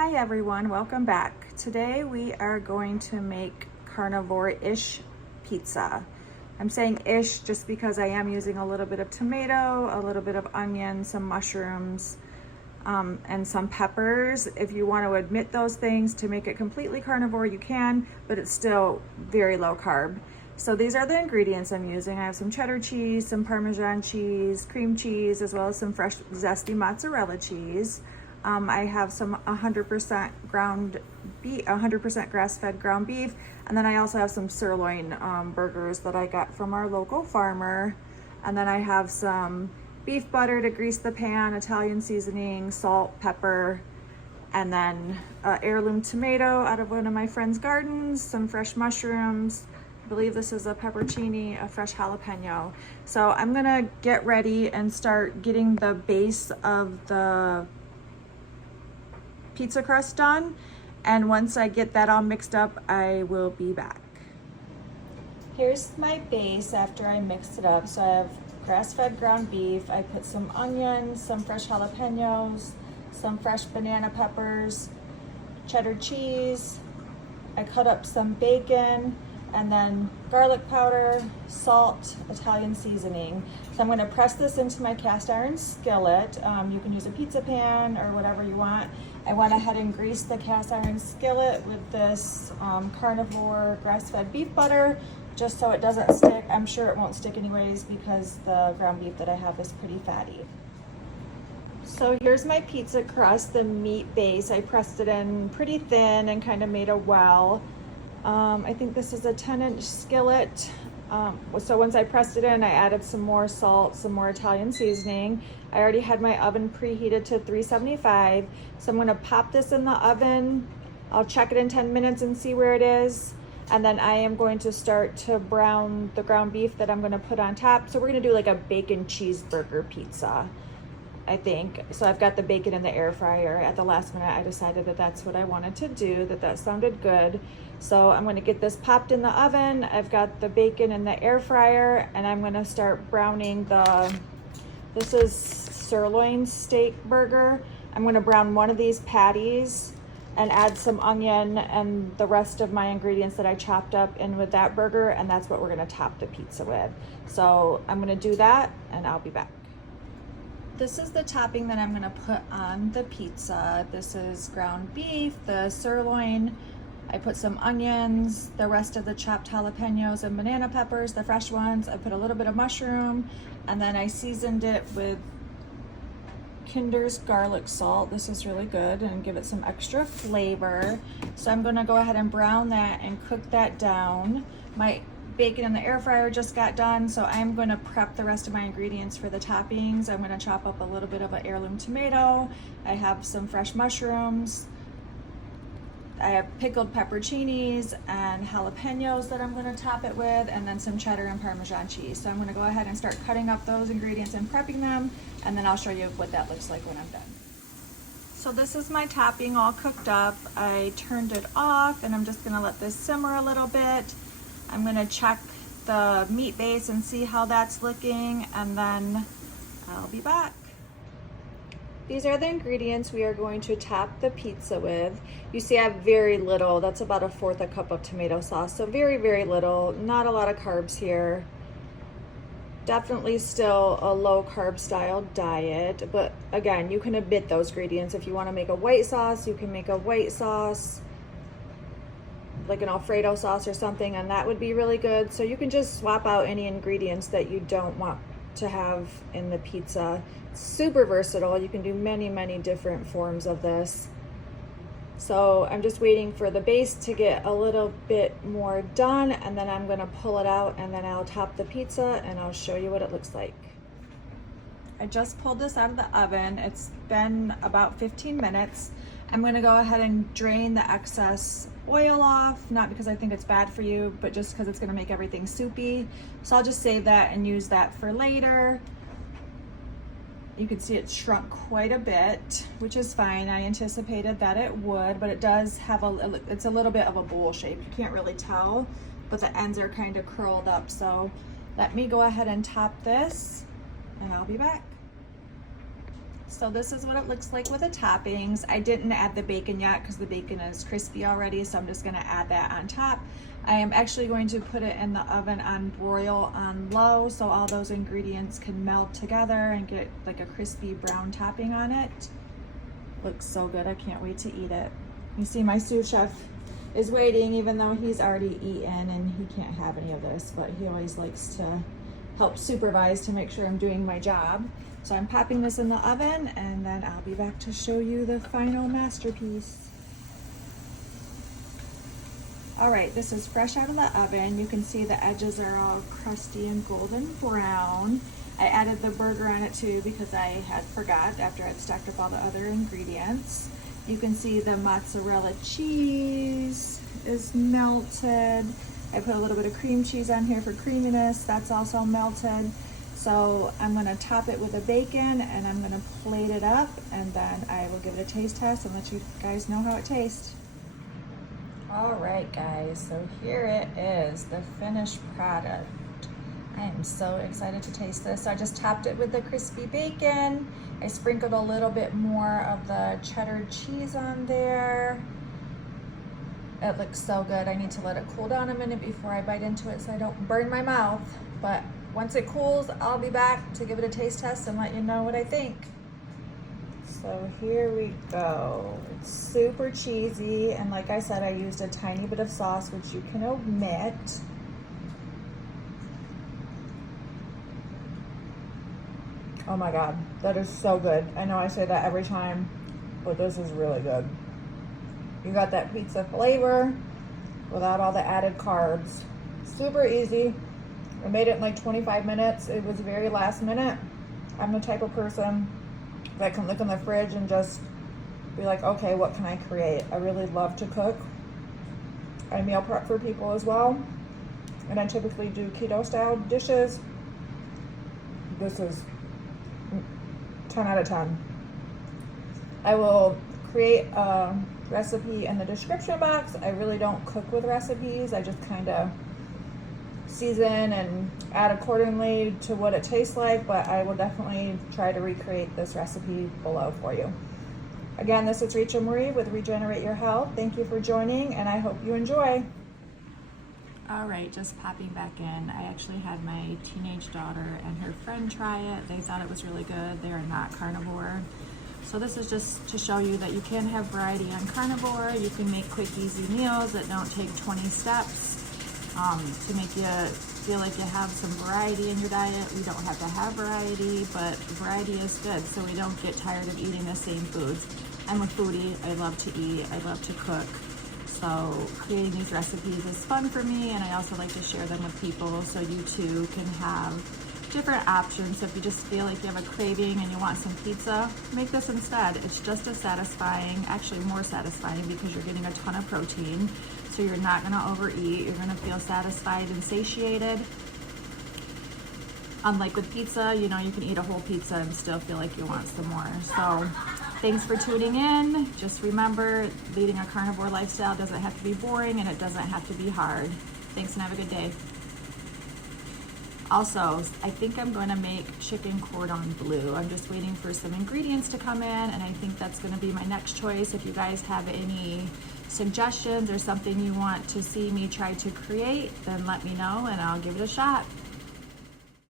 Hi everyone, welcome back. Today we are going to make carnivore-ish pizza. I'm saying ish just because I am using a little bit of tomato, a little bit of onion, some mushrooms, and some peppers. If you want to omit those things to make it completely carnivore, you can, but it's still very low carb. So these are the ingredients I'm using. I have some cheddar cheese, some parmesan cheese, cream cheese, as well as some fresh zesty mozzarella cheese. I have some 100% ground beef, 100% grass-fed ground beef, and then I also have some sirloin burgers that I got from our local farmer. And then I have some beef butter to grease the pan, Italian seasoning, salt, pepper, and then heirloom tomato out of one of my friend's gardens, some fresh mushrooms. I believe this is a pepperoncini, a fresh jalapeno. So I'm gonna get ready and start getting the base of the pizza crust done, and once I get that all mixed up, I will be back. Here's my base after I mixed it up. So I have grass-fed ground beef, I put some onions, some fresh jalapenos, some fresh banana peppers, cheddar cheese, I cut up some bacon, and then garlic powder, salt, Italian seasoning. So I'm gonna press this into my cast iron skillet. You can use a pizza pan or whatever you want. I went ahead and greased the cast iron skillet with this carnivore grass-fed beef butter, just so it doesn't stick. I'm sure it won't stick anyways because the ground beef that I have is pretty fatty. So here's my pizza crust, the meat base. I pressed it in pretty thin and kind of made a well. I think this is a 10-inch skillet. So once I pressed it in, I added some more salt, some more Italian seasoning. I already had my oven preheated to 375. So I'm gonna pop this in the oven. I'll check it in 10 minutes and see where it is. And then I am going to start to brown the ground beef that I'm gonna put on top. So we're gonna do like a bacon cheeseburger pizza, I think. So I've got the bacon in the air fryer. At the last minute, I decided that that's what I wanted to do, that sounded good. So I'm gonna get this popped in the oven. I've got the bacon in the air fryer, and I'm gonna start browning this is sirloin steak burger. I'm gonna brown one of these patties and add some onion and the rest of my ingredients that I chopped up in with that burger, and that's what we're gonna top the pizza with. So I'm gonna do that, and I'll be back. This is the topping that I'm gonna put on the pizza. This is ground beef, the sirloin. I put some onions, the rest of the chopped jalapenos and banana peppers, the fresh ones. I put a little bit of mushroom, and then I seasoned it with Kinder's garlic salt. This is really good and give it some extra flavor. So I'm gonna go ahead and brown that and cook that down. My bacon in the air fryer just got done, so I'm gonna prep the rest of my ingredients for the toppings. I'm gonna chop up a little bit of an heirloom tomato. I have some fresh mushrooms. I have pickled pepperoncinis and jalapenos that I'm gonna top it with, and then some cheddar and parmesan cheese. So I'm gonna go ahead and start cutting up those ingredients and prepping them, and then I'll show you what that looks like when I'm done. So this is my topping all cooked up. I turned it off, and I'm just gonna let this simmer a little bit. I'm gonna check the meat base and see how that's looking, and then I'll be back. These are the ingredients we are going to top the pizza with. You see I have very little, that's about 1/4 cup of tomato sauce, so very, very little, not a lot of carbs here. Definitely still a low carb style diet, but again, you can omit those ingredients. If you wanna make a white sauce, you can make a white sauce, like an Alfredo sauce or something, and that would be really good. So you can just swap out any ingredients that you don't want to have in the pizza. Super versatile. You can do many, many different forms of this. So I'm just waiting for the base to get a little bit more done, and then I'm gonna pull it out, and then I'll top the pizza and I'll show you what it looks like. I just pulled this out of the oven. It's been about 15 minutes. I'm gonna go ahead and drain the excess oil off, not because I think it's bad for you, but just because it's gonna make everything soupy. So I'll just save that and use that for later. You can see it shrunk quite a bit, which is fine. I anticipated that it would, but it does have it's a little bit of a bowl shape. You can't really tell, but the ends are kind of curled up. So let me go ahead and top this, and I'll be back. So this is what it looks like with the toppings. I didn't add the bacon yet because the bacon is crispy already, so I'm just gonna add that on top. I am actually going to put it in the oven on broil on low so all those ingredients can meld together and get like a crispy brown topping on it. Looks so good, I can't wait to eat it. You see my sous chef is waiting even though he's already eaten and he can't have any of this, but he always likes to help supervise to make sure I'm doing my job. So I'm popping this in the oven and then I'll be back to show you the final masterpiece. All right, this is fresh out of the oven. You can see the edges are all crusty and golden brown. I added the burger on it too because I had forgot after I'd stacked up all the other ingredients. You can see the mozzarella cheese is melted. I put a little bit of cream cheese on here for creaminess. That's also melted. So I'm gonna top it with a bacon and I'm gonna plate it up and then I will give it a taste test and let you guys know how it tastes. All right guys, so here it is, the finished product. I am so excited to taste this. So I just topped it with the crispy bacon. I sprinkled a little bit more of the cheddar cheese on there. It looks so good. I need to let it cool down a minute before I bite into it so I don't burn my mouth. But once it cools, I'll be back to give it a taste test and let you know what I think. So here we go. It's super cheesy, and like I said, I used a tiny bit of sauce, which you can omit. Oh my God, that is so good. I know I say that every time, but this is really good. You got that pizza flavor without all the added carbs. Super easy. I made it in like 25 minutes. It was very last minute. I'm the type of person that can look in the fridge and just be like, okay, what can I create? I really love to cook. I meal prep for people as well. And I typically do keto style dishes. This is 10 out of 10. I will create a recipe in the description box. I really don't cook with recipes. I just kind of season and add accordingly to what it tastes like, but I will definitely try to recreate this recipe below for you. Again, this is Rachel Marie with Regenerate Your Health. Thank you for joining and I hope you enjoy. All right, just popping back in. I actually had my teenage daughter and her friend try it. They thought it was really good. They are not carnivore. So this is just to show you that you can have variety on carnivore. You can make quick, easy meals that don't take 20 steps. To make you feel like you have some variety in your diet. We don't have to have variety, but variety is good so we don't get tired of eating the same foods. I'm a foodie. I love to eat. I love to cook. So creating these recipes is fun for me, and I also like to share them with people so you too can have different options. So if you just feel like you have a craving and you want some pizza, make this instead. It's just as satisfying, actually more satisfying, because you're getting a ton of protein. So you're not gonna overeat, you're gonna feel satisfied and satiated. Unlike with pizza, you know, you can eat a whole pizza and still feel like you want some more. So thanks for tuning in. Just remember, leading a carnivore lifestyle doesn't have to be boring and it doesn't have to be hard. Thanks and have a good day. Also, I think I'm going to make chicken cordon bleu. I'm just waiting for some ingredients to come in, and I think that's going to be my next choice. If you guys have any suggestions or something you want to see me try to create, then let me know and I'll give it a shot.